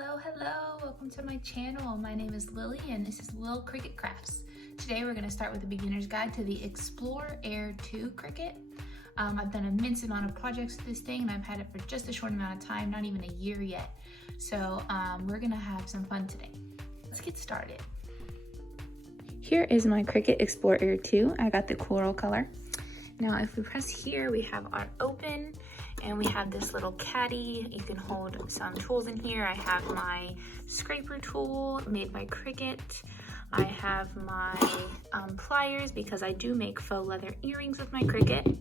Hello, welcome to my channel. My name is Lily and this is Lil Cricut Crafts. Today we're going to start with a beginner's guide to the Explore Air 2 Cricut. I've done an immense amount of projects with this thing and I've had it for just a short amount of time, not even a year yet. So we're going to have some fun today. Let's get started. Here is my Cricut Explore Air 2. I got the coral color. Now if we press here, we have our open and we have this little caddy. You can hold some tools in here. I have my scraper tool made by Cricut. I have my pliers because I do make faux leather earrings with my Cricut.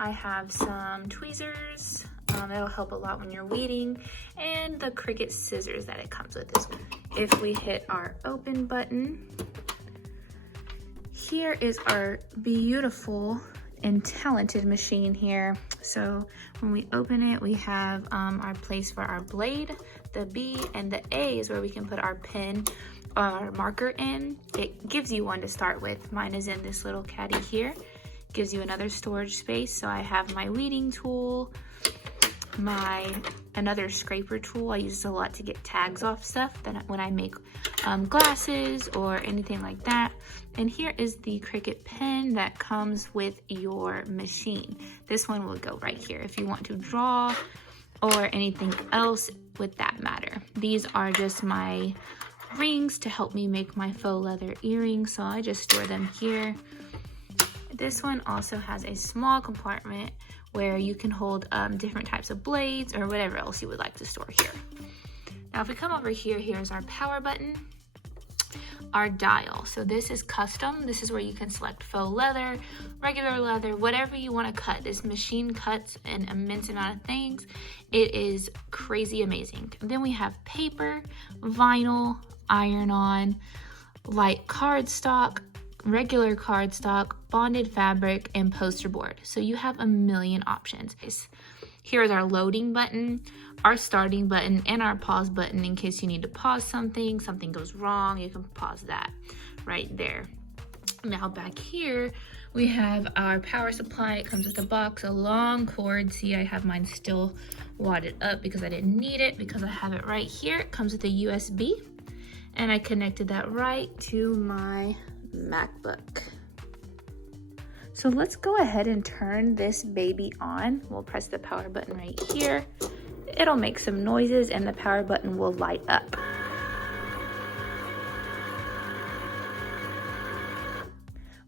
I have some tweezers. That'll help a lot when you're weeding, and the Cricut scissors that it comes with as well. If we hit our open button, here is our beautiful and talented machine here. So when we open it, we have our place for our blade. The B and the A is where we can put our pen or marker in. It gives you one to start with. Mine is in this little caddy here. Gives you another storage space. So I have my weeding tool, another scraper tool. I use this a lot to get tags off stuff that when I make glasses or anything like that. And here is the Cricut pen that comes with your machine. This one will go right here if you want to draw or anything else with that matter. These are just my rings to help me make my faux leather earrings, so I just store them here. This one also has a small compartment where you can hold different types of blades or whatever else you would like to store here. Now if we come over here, here's our power button, our dial. So this is custom. This is where you can select faux leather, regular leather, whatever you want to cut. This machine cuts an immense amount of things. It is crazy amazing. And then we have paper, vinyl, iron-on, light cardstock, regular cardstock, bonded fabric, and poster board. So you have a million options. Here is our loading button, our starting button, and our pause button in case you need to pause something goes wrong, you can pause that right there. Now back here, we have our power supply. It comes with a box, a long cord. See, I have mine still wadded up because I didn't need it because I have it right here. It comes with a USB, and I connected that right to my MacBook. So let's go ahead and turn this baby on. We'll press the power button right here. It'll make some noises and the power button will light up.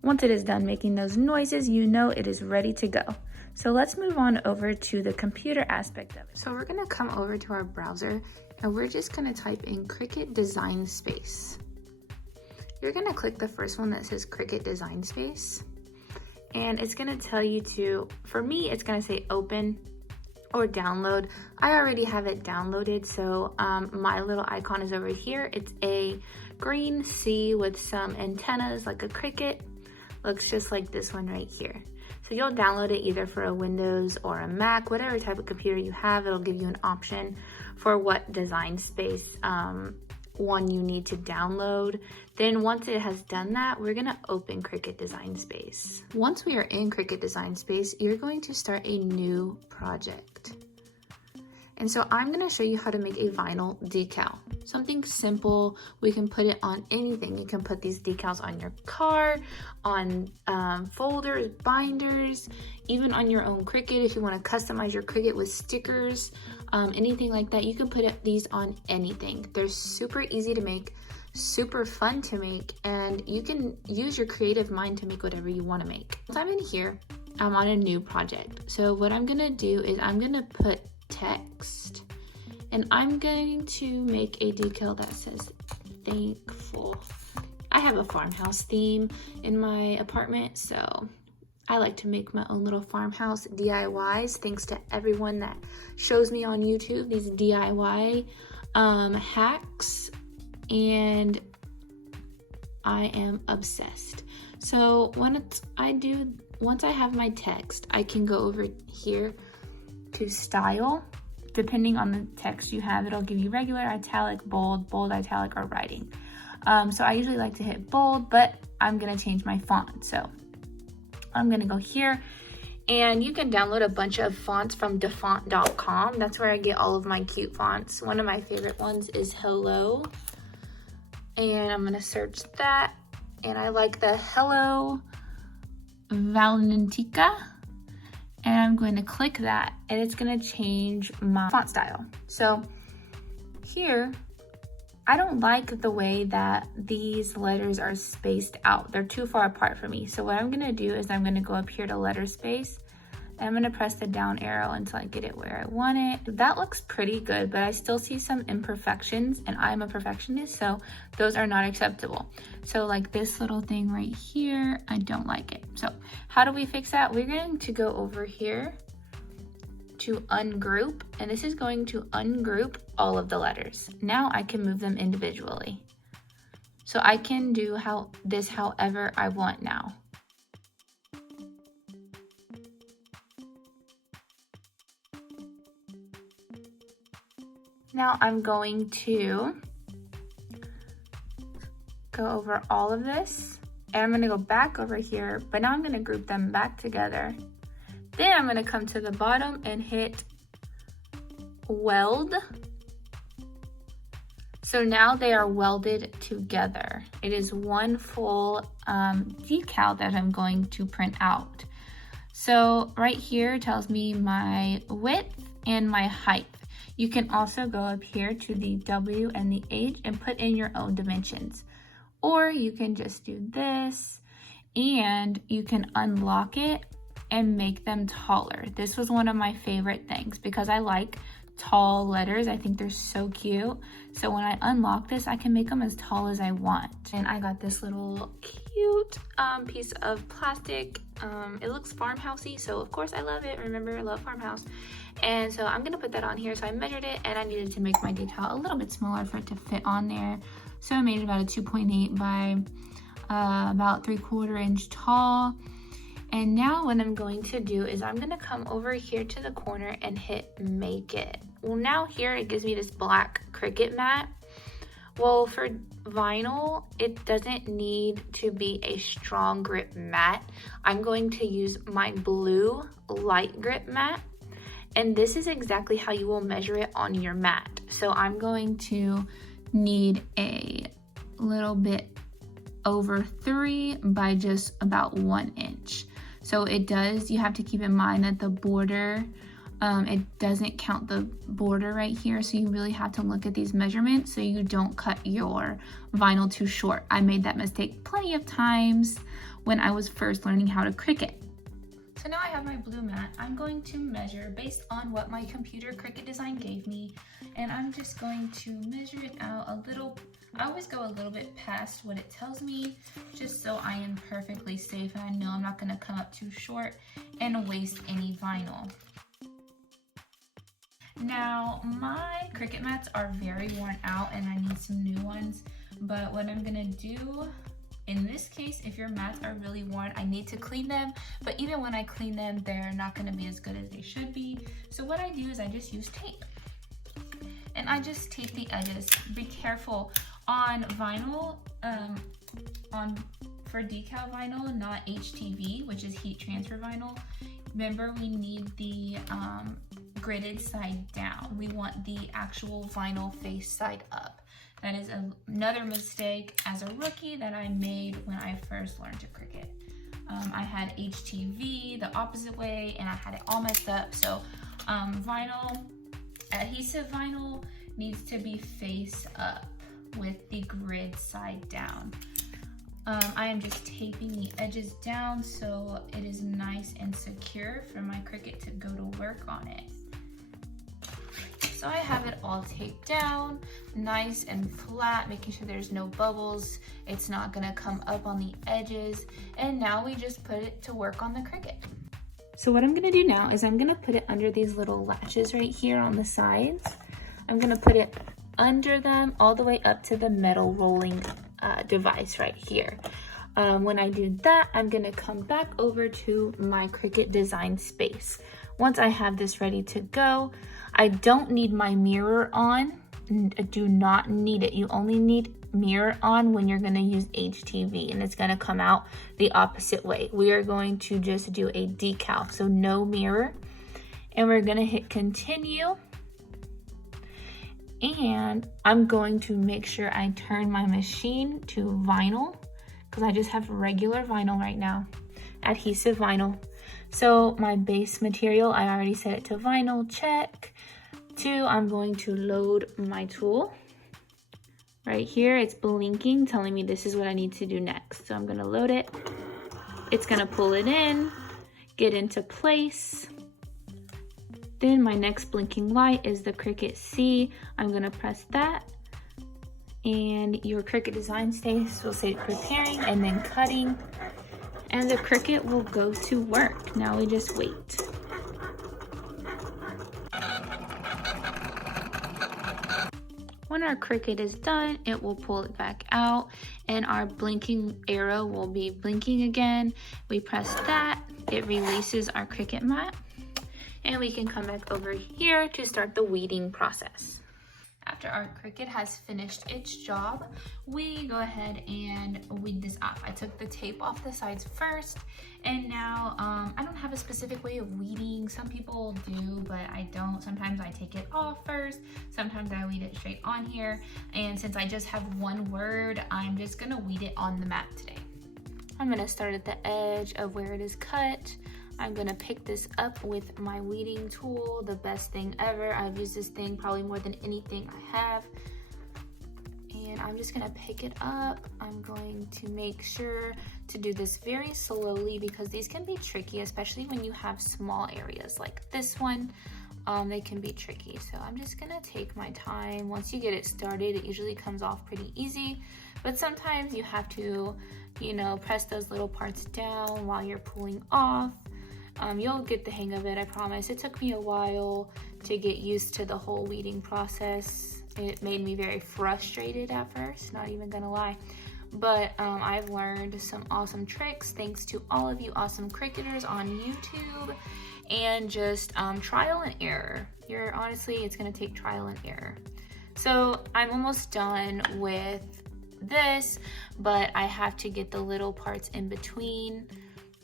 Once it is done making those noises, you know it is ready to go. So let's move on over to the computer aspect of it. So we're gonna come over to our browser and we're just gonna type in Cricut Design Space. You're gonna click the first one that says Cricut Design Space. And it's gonna tell you to, for me, it's gonna say open or download. I already have it downloaded, so my little icon is over here. It's a green C with some antennas like a Cricut. Looks just like this one right here. So you'll download it either for a Windows or a Mac, whatever type of computer you have. It'll give you an option for what design space one you need to download. Then once it has done that, we're gonna open Cricut Design Space. Once we are in Cricut Design Space, you're going to start a new project. And so I'm gonna show you how to make a vinyl decal. Something simple, we can put it on anything. You can put these decals on your car, on folders, binders, even on your own Cricut if you wanna customize your Cricut with stickers, anything like that. You can put these on anything. They're super easy to make, super fun to make, and you can use your creative mind to make whatever you wanna make. Once I'm in here, I'm on a new project. So what I'm gonna do is I'm gonna put text, and I'm going to make a decal that says thankful. I have a farmhouse theme in my apartment, so I like to make my own little farmhouse DIYs. Thanks to everyone that shows me on YouTube these DIY hacks, and I am obsessed. So once I have my text, I can go over here to style. Depending on the text you have, it'll give you regular, italic, bold, italic, or writing. So I usually like to hit bold, but I'm gonna change my font. So I'm gonna go here And you can download a bunch of fonts from defont.com. That's where I get all of my cute fonts. One of my favorite ones is Hello. And I'm gonna search that. And I like the Hello Valentica. And I'm going to click that and it's gonna change my font style. So here, I don't like the way that these letters are spaced out. They're too far apart for me. So what I'm gonna do is I'm gonna go up here to letter space and I'm gonna press the down arrow until I get it where I want it. That looks pretty good, but I still see some imperfections and I'm a perfectionist, so those are not acceptable. So like this little thing right here, I don't like it. So how do we fix that? We're going to go over here to ungroup, and this is going to ungroup all of the letters. Now I can move them individually. So I can do this however I want now. Now I'm going to go over all of this, and I'm gonna go back over here, but now I'm gonna group them back together. Then I'm gonna come to the bottom and hit weld. So now they are welded together. It is one full decal that I'm going to print out. So right here tells me my width and my height. You can also go up here to the W and the H and put in your own dimensions. Or you can just do this and you can unlock it and make them taller. This was one of my favorite things because I like tall letters. I think they're so cute. So when I unlock this, I can make them as tall as I want. And I got this little cute piece of plastic. It looks farmhousey, so of course I love it. Remember, I love farmhouse. And so I'm gonna put that on here. So I measured it and I needed to make my decal a little bit smaller for it to fit on there. So I made it about a 2.8 by about 3/4 inch tall. And now what I'm going to do is I'm gonna come over here to the corner and hit make it. Well, now here it gives me this black Cricut mat. Well, for vinyl, it doesn't need to be a strong grip mat. I'm going to use my blue light grip mat. And this is exactly how you will measure it on your mat. So I'm going to need a little bit over 3 by just about 1 inch. So it does, you have to keep in mind that the border, it doesn't count the border right here. So you really have to look at these measurements so you don't cut your vinyl too short. I made that mistake plenty of times when I was first learning how to Cricut. So now I have my blue mat. I'm going to measure based on what my computer Cricut Design gave me. And I'm just going to measure it out a little. I always go a little bit past what it tells me, just so I am perfectly safe and I know I'm not gonna come up too short and waste any vinyl. Now, my Cricut mats are very worn out and I need some new ones, but what I'm gonna do in this case, if your mats are really worn, I need to clean them, but even when I clean them, they're not gonna be as good as they should be. So what I do is I just use tape. And I just tape the edges. Be careful on vinyl, for decal vinyl, not HTV, which is heat transfer vinyl. Remember, we need the gridded side down. We want the actual vinyl face side up. That is another mistake as a rookie that I made when I first learned to Cricut. I had HTV the opposite way and I had it all messed up. So vinyl, adhesive vinyl needs to be face up with the grid side down. I am just taping the edges down so it is nice and secure for my Cricut to go to work on it. So I have it all taped down, nice and flat, making sure there's no bubbles. It's not gonna come up on the edges. And now we just put it to work on the Cricut. So what I'm gonna do now is I'm gonna put it under these little latches right here on the sides. I'm gonna put it under them all the way up to the metal rolling device right here. When I do that, I'm gonna come back over to my Cricut Design Space. Once I have this ready to go, I don't need my mirror on do not need it. You only need mirror on when you're gonna use HTV, and it's gonna come out the opposite way. We are going to just do a decal, so no mirror. And we're gonna hit continue. And I'm going to make sure I turn my machine to vinyl because I just have regular vinyl right now, adhesive vinyl. So my base material, I already set it to vinyl, check. 2, I'm going to load my tool. Right here, it's blinking, telling me this is what I need to do next. So I'm gonna load it. It's gonna pull it in, get into place. Then my next blinking light is the Cricut C. I'm gonna press that. And your Cricut Design Space will say preparing and then cutting. And the Cricut will go to work. Now we just wait. When our Cricut is done, it will pull it back out and our blinking arrow will be blinking again. We press that, it releases our Cricut mat. And we can come back over here to start the weeding process. After our Cricut has finished its job, we go ahead and weed this off. I took the tape off the sides first, and now I don't have a specific way of weeding. Some people do, but I don't. Sometimes I take it off first, sometimes I weed it straight on here. And since I just have one word, I'm just gonna weed it on the mat today. I'm gonna start at the edge of where it is cut. I'm gonna pick this up with my weeding tool, the best thing ever. I've used this thing probably more than anything I have. And I'm just gonna pick it up. I'm going to make sure to do this very slowly because these can be tricky, especially when you have small areas like this one. They can be tricky. So I'm just gonna take my time. Once you get it started, it usually comes off pretty easy, but sometimes you have to, you know, press those little parts down while you're pulling off. You'll get the hang of it, I promise. It took me a while to get used to the whole weeding process. It made me very frustrated at first, not even gonna lie. But I've learned some awesome tricks thanks to all of you awesome Cricketers on YouTube, and just trial and error. Honestly, it's gonna take trial and error. So I'm almost done with this, but I have to get the little parts in between,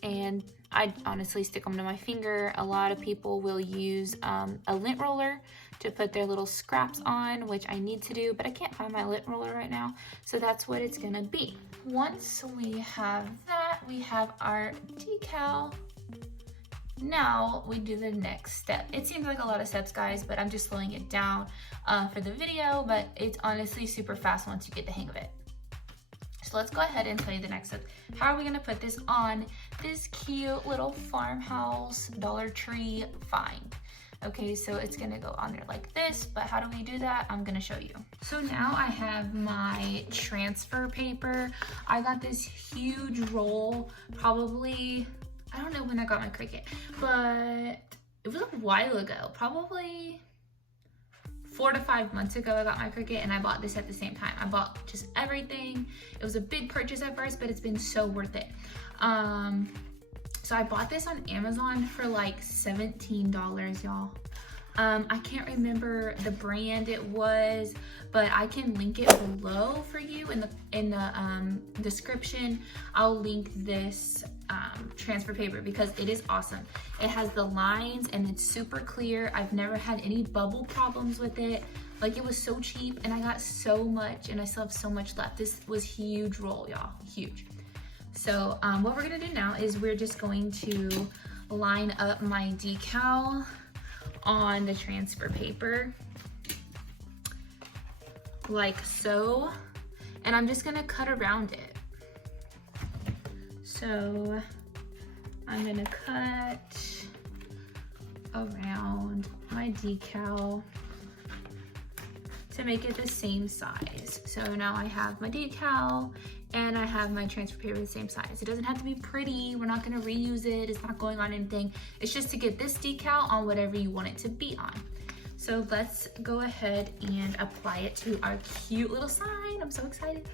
and I honestly stick them to my finger. A lot of people will use a lint roller to put their little scraps on, which I need to do, but I can't find my lint roller right now, so that's what it's gonna be. Once we have that, we have our decal. Now we do the next step. It seems like a lot of steps, guys, but I'm just slowing it down for the video, but it's honestly super fast once you get the hang of it. So let's go ahead and tell you the next step. How are we gonna put this on this cute little farmhouse Dollar Tree find? Okay, so it's gonna go on there like this, but how do we do that? I'm gonna show you. So now I have my transfer paper. I got this huge roll, probably, I don't know when I got my Cricut, but it was a while ago, probably 4 to 5 months ago. I got my Cricut and I bought this at the same time. I bought just everything. It was a big purchase at first, but it's been so worth it. So I bought this on Amazon for like $17, y'all. I can't remember the brand it was, but I can link it below for you in the description. I'll link this transfer paper because it is awesome. It has the lines and it's super clear. I've never had any bubble problems with it. Like, it was so cheap and I got so much and I still have so much left. This was huge roll, y'all, huge. So what we're gonna do now is we're just going to line up my decal on the transfer paper like so, and I'm just gonna cut around it. So I'm gonna cut around my decal to make it the same size. So now I have my decal and I have my transfer paper the same size. It doesn't have to be pretty. We're not gonna reuse it. It's not going on anything. It's just to get this decal on whatever you want it to be on. So let's go ahead and apply it to our cute little sign. I'm so excited.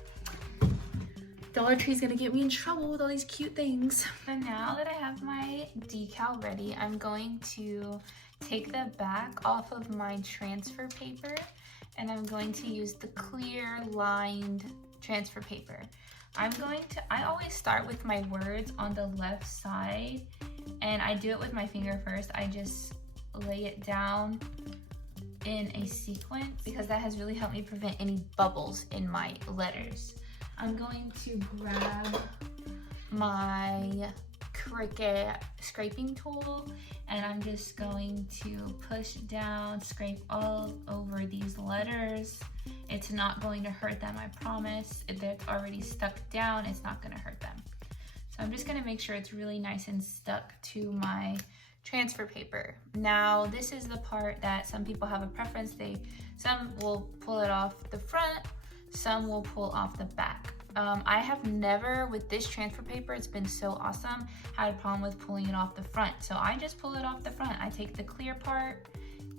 Dollar Tree's gonna get me in trouble with all these cute things. And now that I have my decal ready, I'm going to take the back off of my transfer paper and I'm going to use the clear lined transfer paper. I always start with my words on the left side, and I do it with my finger first. I just lay it down in a sequence because that has really helped me prevent any bubbles in my letters. I'm going to grab my Cricut scraping tool, and I'm just going to push down, scrape all over these letters. It's not going to hurt them, I promise. If it's already stuck down, it's not going to hurt them. So I'm just going to make sure it's really nice and stuck to my transfer paper. Now, this is the part that some people have a preference. Some will pull it off the front, some will pull off the back. I have never, with this transfer paper, it's been so awesome, had a problem with pulling it off the front. So I just pull it off the front. I take the clear part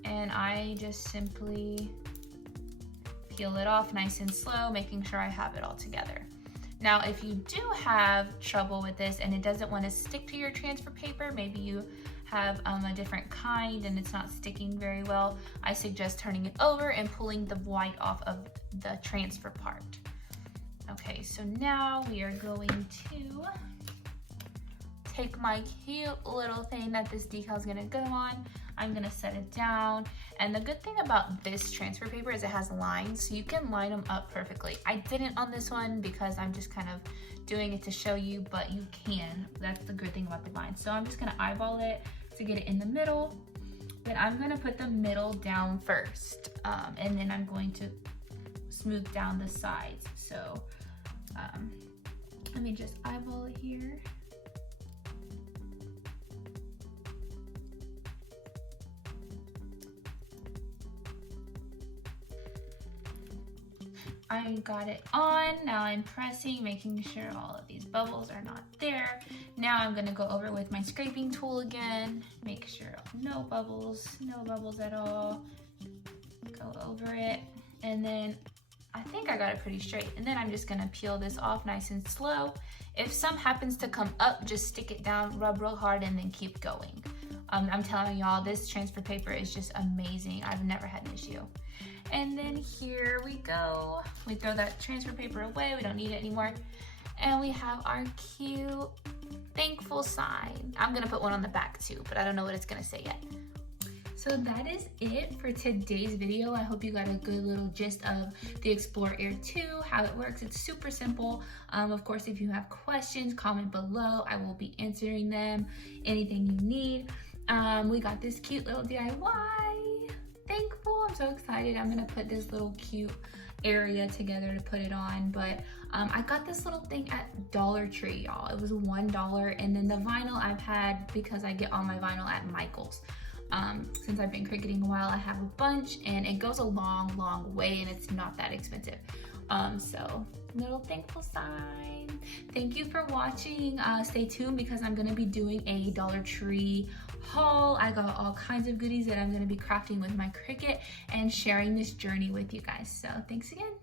and I just simply peel it off nice and slow, making sure I have it all together. Now, if you do have trouble with this and it doesn't want to stick to your transfer paper, maybe you have a different kind and it's not sticking very well, I suggest turning it over and pulling the white off of the transfer part. Okay, so now we are going to take my cute little thing that this decal is gonna go on. I'm gonna set it down. And the good thing about this transfer paper is it has lines, so you can line them up perfectly. I didn't on this one because I'm just kind of doing it to show you, but you can. That's the good thing about the lines. So I'm just gonna eyeball it to get it in the middle. Then I'm gonna put the middle down first, and then I'm going to smooth down the sides. So let me just eyeball it here. I got it on. Now I'm pressing, making sure all of these bubbles are not there. Now I'm gonna go over with my scraping tool again, make sure no bubbles at all. Go over it, and then I think I got it pretty straight. And then I'm just gonna peel this off nice and slow. If some happens to come up, just stick it down, rub real hard, and then keep going. I'm telling y'all, this transfer paper is just amazing. I've never had an issue. And then here we go. We throw that transfer paper away. We don't need it anymore. And we have our cute, thankful sign. I'm gonna put one on the back too, but I don't know what it's gonna say yet. So that is it for today's video. I hope you got a good little gist of the Explore Air 2, how it works. It's super simple. Of course, if you have questions, comment below. I will be answering them, anything you need. We got this cute little DIY. Thankful, I'm so excited. I'm gonna put this little cute area together to put it on, but I got this little thing at Dollar Tree, y'all. It was $1, and then the vinyl I've had because I get all my vinyl at Michael's. Since I've been cricketing a while, I have a bunch, and it goes a long, long way, and it's not that expensive. So little thankful sign. Thank you for watching. Stay tuned because I'm gonna be doing a Dollar Tree haul. I got all kinds of goodies that I'm gonna be crafting with my Cricut and sharing this journey with you guys. So thanks again.